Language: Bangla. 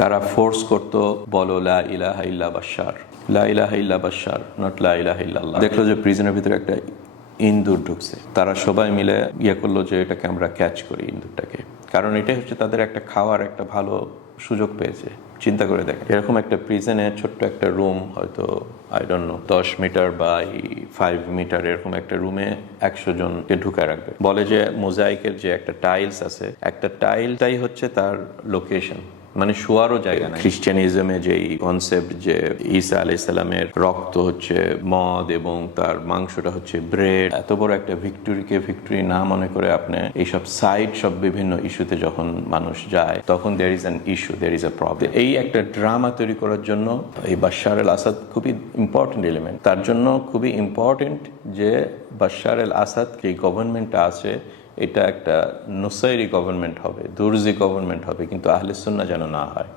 তারা ফোর্স করতো, বলো, লা ইলাহা ইল্লা বাশার লা ইলাহা ইল্লা বাশার নট লা ইলাহা ইল্লাল্লাহ। দেখল যে প্রিজনের ভিতরে একটা ইন্দুর ঢুকছে। তারা সবাই মিলে ইয়ে করল যে, এটাকে আমরা ক্যাচ করি ইন্দুরটাকে। কারণ এটাই হচ্ছে তাদের একটা খাওয়ার একটা ভালো সুযোগ পেয়েছে। চিন্তা করে দেখেন, এরকম একটা প্রিজনে ছোট্ট একটা রুম হয়তো আই ডোন্ট নো দশ মিটার বাই ফাইভ মিটার এরকম একটা রুমে একশো জনকে ঢুকায় রাখবে। বলে যে মোজাইকের যে একটা টাইলস আছে, একটা টাইলটাই হচ্ছে তার লোকেশন মানে শোয়ারও জায়গা নাই। খ্রিস্টানিজমে যেই কনসেপ্ট যে ঈসা আলাই সালামের রক্ত হচ্ছে মদ এবং তার মাংসটা হচ্ছে ব্রেড এত বড় একটা ভিক্টোরিকে ভিক্টোরি না মনে করে আপনি এইসব সাইড সব বিভিন্ন ইস্যুতে যখন মানুষ যায়, তখন there is an issue there is a problem এই একটা ড্রামা তৈরি করার জন্য এই বাশার আল আসাদ খুবই ইম্পর্টেন্ট এলিমেন্ট তার জন্য খুবই ইম্পর্টেন্ট যে বাশার আল আসাদ যে গভর্নমেন্টটা আছে এটা একটা নুসাইরি গভর্নমেন্ট হবে দুরজি গভর্নমেন্ট হবে কিন্তু আহলে সুন্না যেন না হয়।